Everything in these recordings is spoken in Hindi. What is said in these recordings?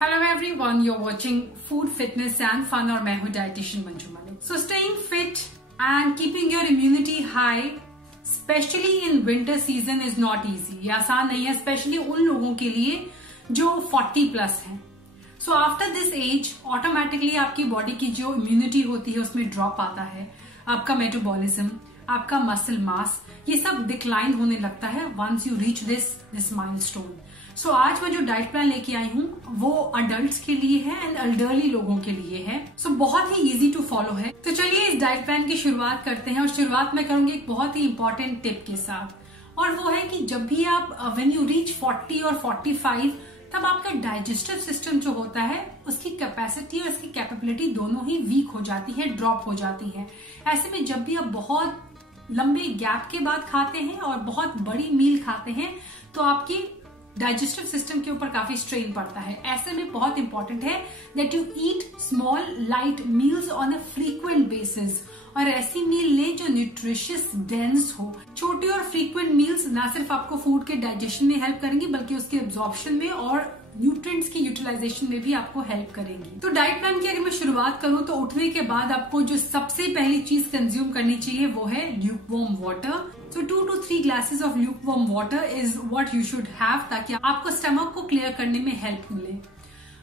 Hello everyone, you're watching Food, Fitness and Fun और मैं हूँ dietitian Manju Malik. So staying fit and keeping your immunity high, especially in winter season is not easy। ये आसान नहीं है, especially उन लोगों के लिए जो 40 प्लस हैं। So after this age, automatically आपकी बॉडी की जो इम्यूनिटी होती है उसमें ड्रॉप आता है, आपका मेटाबॉलिज्म, आपका मसल मास, ये सब डिक्लाइन होने लगता है once you reach this milestone। सो आज मैं जो डाइट प्लान लेके आई हूँ वो अडल्ट्स के लिए है एंड एल्डरली लोगों के लिए है। सो बहुत ही इजी टू फॉलो है। तो चलिए इस डाइट प्लान की शुरुआत करते हैं और शुरुआत मैं करूंगी एक बहुत ही इंपॉर्टेंट टिप के साथ, और वो है कि जब भी आप व्हेन यू रीच 40 और 45 तब आपका डाइजेस्टिव सिस्टम जो होता है उसकी कैपेसिटी और उसकी कैपेबिलिटी दोनों ही वीक हो जाती है, ड्रॉप हो जाती है। ऐसे में जब भी आप बहुत लंबे गैप के बाद खाते हैं और बहुत बड़ी मील खाते हैं तो आपकी डाइजेस्टिव सिस्टम के ऊपर काफी स्ट्रेन पड़ता है। ऐसे में बहुत इंपॉर्टेंट है that you eat small light meals on a frequent basis, और ऐसी मील लें जो न्यूट्रिशियस डेंस हो। छोटी और फ्रीक्वेंट मील्स ना सिर्फ आपको फूड के डाइजेशन में हेल्प करेंगी बल्कि उसके एब्जॉर्प्शन में और न्यूट्रिएंट्स की यूटिलाइजेशन में भी आपको हेल्प करेंगी। तो डाइट प्लान की अगर मैं शुरुआत करूं तो उठने के बाद आपको जो सबसे पहली चीज कंज्यूम करनी चाहिए वो है lukewarm water. So 2 to 3 glasses of lukewarm water is what you should have ताकि आपको स्टमक को क्लियर करने में हेल्प मिले।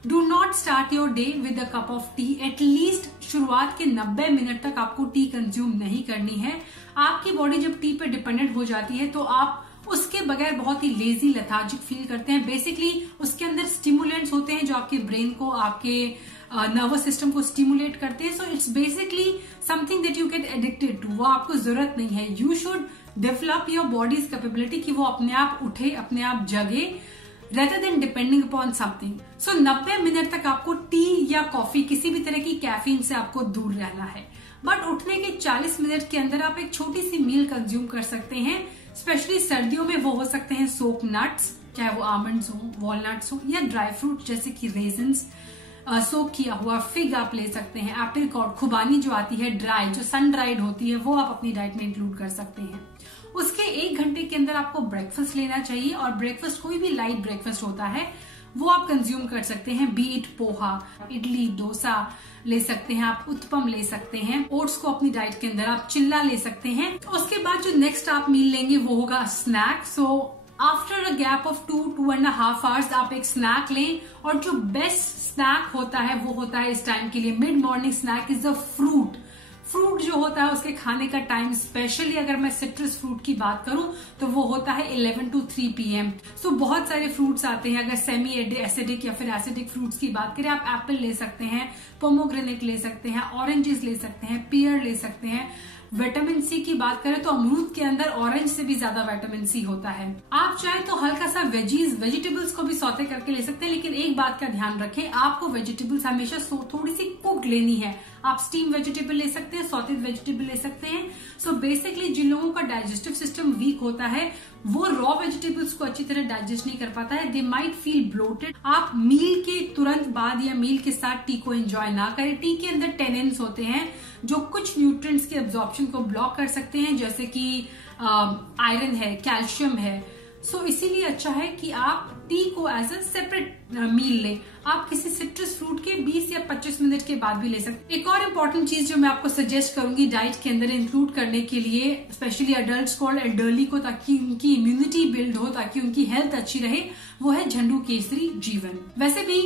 Do not start your day with a cup of tea। At least शुरुआत के 90 मिनट तक आपको टी कंज्यूम नहीं करनी है। आपकी बॉडी जब टी पे डिपेंडेंट हो जाती है तो आप उसके बगैर बहुत ही लेजी लेथार्जिक फील करते हैं। बेसिकली उसके अंदर स्टिमुलेंट्स होते हैं जो आपके ब्रेन को, आपके नर्वस सिस्टम को स्टिमुलेट करते हैं। So it's basically something that you get addicted to. वो आपको जरूरत नहीं है। You should develop your body's capability कि वो अपने आप उठे, अपने आप जगे, rather than depending upon something. So 90 minute तक आपको टी या कॉफी, किसी भी तरह की कैफीन से आपको दूर रहना है। बट उठने के 40 मिनट के अंदर आप एक छोटी सी मील कंज्यूम कर सकते हैं। स्पेशली सर्दियों में वो हो सकते हैं सोक नट्स, चाहे वो आमंड्स हो, वॉलनट्स हो, या ड्राई फ्रूट जैसे कि रेजन्स, सोक किया हुआ फिग आप ले सकते हैं। एप्रिकॉट, खुबानी जो आती है ड्राई, जो सन ड्राइड होती है, वो आप अपनी डाइट में इंक्लूड कर सकते हैं। उसके 1 घंटे के अंदर आपको ब्रेकफास्ट लेना चाहिए, और ब्रेकफास्ट कोई भी लाइट ब्रेकफास्ट होता है वो आप कंज्यूम कर सकते हैं। बीट पोहा, इडली, डोसा ले सकते हैं आप, उत्पम ले सकते हैं। ओट्स को अपनी डाइट के अंदर आप चिल्ला ले सकते हैं। उसके बाद जो नेक्स्ट आप मील लेंगे वो होगा snack. So after a gap of 2.5 hours आप एक स्नैक लें, और जो बेस्ट स्नैक होता है वो होता है इस टाइम के लिए mid morning snack is a fruit. Fruit जो होता है उसके खाने का टाइम, स्पेशली अगर मैं सिट्रस फ्रूट की बात करूं तो वो होता है 11 to 3 PM। सो बहुत सारे फ्रूट्स आते हैं। अगर सेमी एसिडिक या फिर एसिडिक फ्रूट्स की बात करें, आप एप्पल ले सकते हैं, पोमोग्रेनेट ले सकते हैं, ऑरेंजेस ले सकते हैं, पियर ले सकते हैं। विटामिन सी की बात करें तो अमरूद के अंदर ऑरेंज से भी ज्यादा विटामिन सी होता है। आप चाहे तो हल्का सा वेजिटेबल्स को भी सौते करके ले सकते हैं, लेकिन एक बात का ध्यान रखें, आपको वेजिटेबल्स हमेशा थोड़ी सी कुक लेनी है। आप स्टीम वेजिटेबल ले सकते हैं, सॉटेड वेजिटेबल ले सकते हैं। सो बेसिकली जिन लोगों का डाइजेस्टिव सिस्टम वीक होता है वो रॉ वेजिटेबल्स को अच्छी तरह डाइजेस्ट नहीं कर पाता है। They might feel bloated. आप मील के तुरंत बाद या मील के साथ टी को एंजॉय ना करें। टी के अंदर टेनिन्स होते हैं जो कुछ न्यूट्रिएंट्स के एब्जॉर्प्शन को ब्लॉक कर सकते हैं, जैसे कि आयरन है, कैल्शियम है। सो इसीलिए अच्छा है कि आप टी को एज अ सेपरेट मील लें। आप किसी सिट्रस फ्रूट के 20 या 25 मिनट के बाद भी ले सकते हैं। एक और इम्पोर्टेंट चीज जो मैं आपको सजेस्ट करूंगी डाइट के अंदर इंक्लूड करने के लिए, स्पेशली अडल्ट्स को और एल्डरली को, ताकि उनकी इम्यूनिटी बिल्ड हो, ताकि उनकी हेल्थ अच्छी रहे, वो है झंडू केसरी जीवन। वैसे भी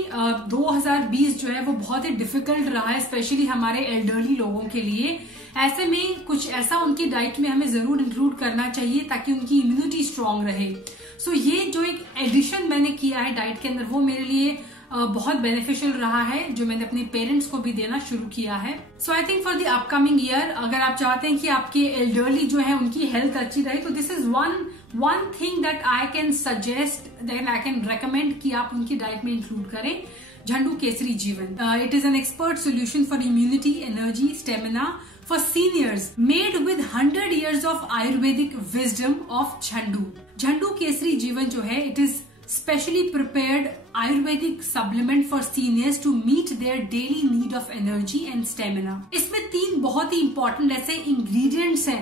2020 जो है वो बहुत ही डिफिकल्ट रहा है, स्पेशली हमारे एल्डरली लोगों के लिए। ऐसे में कुछ ऐसा उनकी डाइट में हमें जरूर इंक्लूड करना चाहिए ताकि उनकी इम्यूनिटी स्ट्रांग रहे। सो ये जो एक एडिशन मैंने किया है डाइट के अंदर वो मेरे लिए बहुत बेनिफिशियल रहा है, जो मैंने अपने पेरेंट्स को भी देना शुरू किया है। So I think for the upcoming year, अगर आप चाहते हैं कि आपके एल्डरली जो है उनकी हेल्थ अच्छी रहे, तो this is one thing that I can suggest, that I can recommend कि आप उनकी डाइट में इंक्लूड करें झंडू केसरी जीवन। It is an expert solution for immunity, energy, stamina for seniors, made with 100 years of Ayurvedic wisdom of Jhandu। Jhandu Kesari Jeevan जो है, it is specially prepared Ayurvedic supplement for seniors to meet their daily need of energy and stamina। इसमें 3 बहुत ही important ऐसे ingredients हैं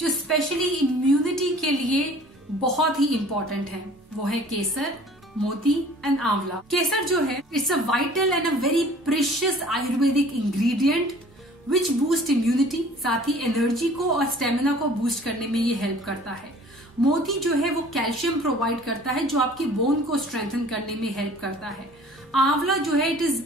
जो स्पेशली इम्यूनिटी के लिए बहुत ही important है। वो है केसर, मोती एंड आंवला। केसर जो है it's a vital and a very precious Ayurvedic ingredient which boost immunity, साथ ही एनर्जी को और स्टेमिना को बूस्ट करने में ये हेल्प करता है। मोती जो है वो कैल्शियम प्रोवाइड करता है जो आपकी बोन को स्ट्रेंथन करने में हेल्प करता है। आंवला जो है इट इज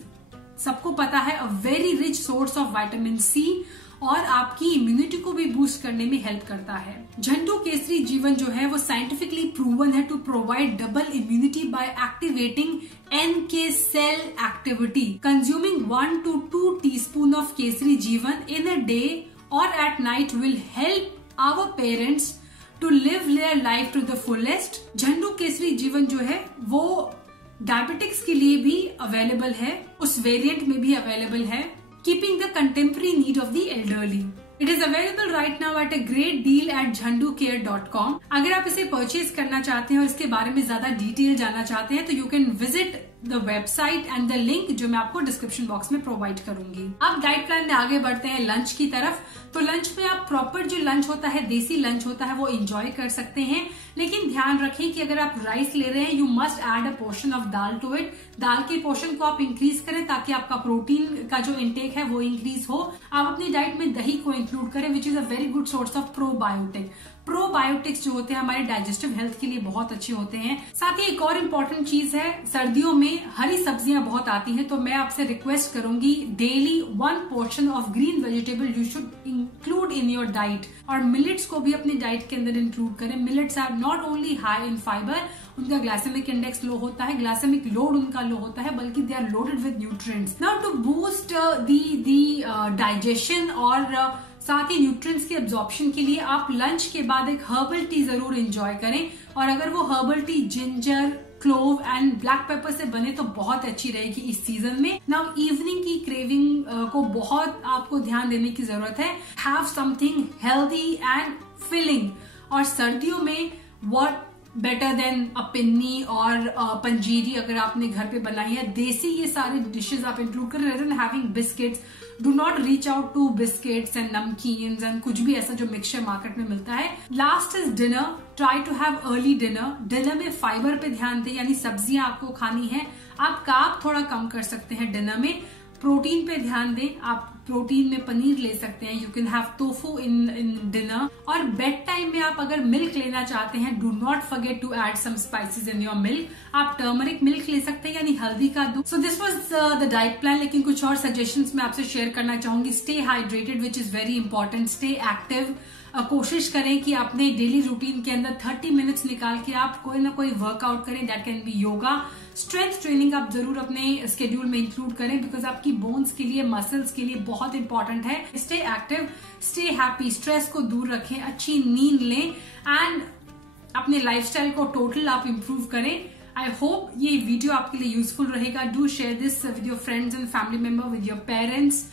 सबको पता है a very rich source of vitamin C और आपकी इम्यूनिटी को भी बूस्ट करने में हेल्प करता है। झंडू केसरी जीवन जो है वो साइंटिफिकली प्रूवन है to provide double immunity by activating NK cell activity. Consuming 1 to 2 teaspoon of Kesari Jeevan in a day और at night will help our parents to live their life to the fullest. Jhandu Kesari Jeevan जो है वो डायबिटिक्स के लिए भी अवेलेबल है, उस वेरिएंट में भी अवेलेबल है। Keeping the contemporary need of the elderly. It is available right now at a great deal at jhandocare.com. अगर आप इसे परचेज करना चाहते हैं और इसके बारे में ज्यादा डिटेल जानना चाहते हैं तो you can visit the website and the link जो मैं आपको डिस्क्रिप्शन बॉक्स में प्रोवाइड करूंगी। अब डाइट प्लान में आगे बढ़ते हैं लंच की तरफ। तो लंच में आप प्रॉपर जो लंच होता है, देसी लंच होता है, वो एंजॉय कर सकते हैं, लेकिन ध्यान रखें कि अगर आप राइस ले रहे हैं you must add a portion of dal to it. दाल के पोर्शन को आप इंक्रीज करें ताकि आपका प्रोटीन का जो इंटेक है वो इंक्रीज हो। आप अपनी डाइट में दही को इंक्लूड करें which is a very good source of probiotic. Probiotics जो होते हैं हमारे डाइजेस्टिव हेल्थ के लिए बहुत अच्छे होते हैं। साथ ही एक और इम्पोर्टेंट चीज है, सर्दियों में हरी सब्जियां बहुत आती हैं, तो मैं आपसे रिक्वेस्ट करूंगी daily 1 portion of green vegetable you should include in your diet. और मिलेट्स को भी अपनी डाइट के अंदर इंक्लूड करें। Millets are not only high in fibre, उनका ग्लाइसेमिक इंडेक्स लो होता है, ग्लाइसेमिक लोड उनका लो होता है, बल्कि they are loaded with nutrients. Now to boost the digestion और साथ ही न्यूट्रिएंट्स के एब्जॉर्प्शन के लिए आप लंच के बाद एक हर्बल टी जरूर एंजॉय करें, और अगर वो herbal tea ginger, clove and black pepper से बने तो बहुत अच्छी रहेगी इस सीजन में। नाउ इवनिंग की क्रेविंग को बहुत आपको ध्यान देने की जरूरत है। Have something healthy and filling. और सर्दियों में what better than a pinni और पंजीरी अगर आपने घर पे बनाई है, देसी ये सारे डिशेस आप इंक्लूड करें rather than having biscuits. Do not reach out to biscuits and नमकीन्स एंड कुछ भी ऐसा जो मिक्सचर मार्केट में मिलता है। Last is dinner. Try to have early dinner. Dinner में फाइबर पे ध्यान दें, यानी सब्जियां आपको खानी है। आप कार्ब थोड़ा कम कर सकते हैं डिनर में। प्रोटीन पे ध्यान दें, आप प्रोटीन में पनीर ले सकते हैं, you can have tofu in dinner. और बेड टाइम में आप अगर मिल्क लेना चाहते हैं, do not forget to add some spices in your milk. आप टर्मरिक मिल्क ले सकते हैं, यानी हल्दी का दूध। So this was the diet plan, लेकिन कुछ और सजेशंस मैं आपसे शेयर करना चाहूंगी। Stay hydrated which is very important. Stay active. कोशिश करें कि अपने डेली रूटीन के अंदर 30 मिनट्स निकाल के आप कोई ना कोई वर्कआउट करें। That can be yoga. Strength training आप जरूर अपने स्केड्यूल में इंक्लूड करें, बिकॉज आपकी बोन्स के लिए, मसल्स के लिए बहुत इंपॉर्टेंट है। Stay active, stay happy, stress को दूर रखें, अच्छी नींद लें एंड अपने लाइफस्टाइल को टोटल आप इम्प्रूव करें। आई होप ये वीडियो आपके लिए यूजफुल रहेगा। Do share this with your friends and family member, with your parents,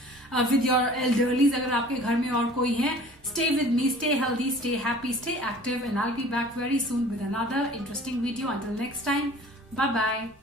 with your elderlies अगर आपके घर में और कोई है। Stay with me, stay healthy, stay happy, stay active, and I'll be back very soon with another interesting video. Until next time, bye bye.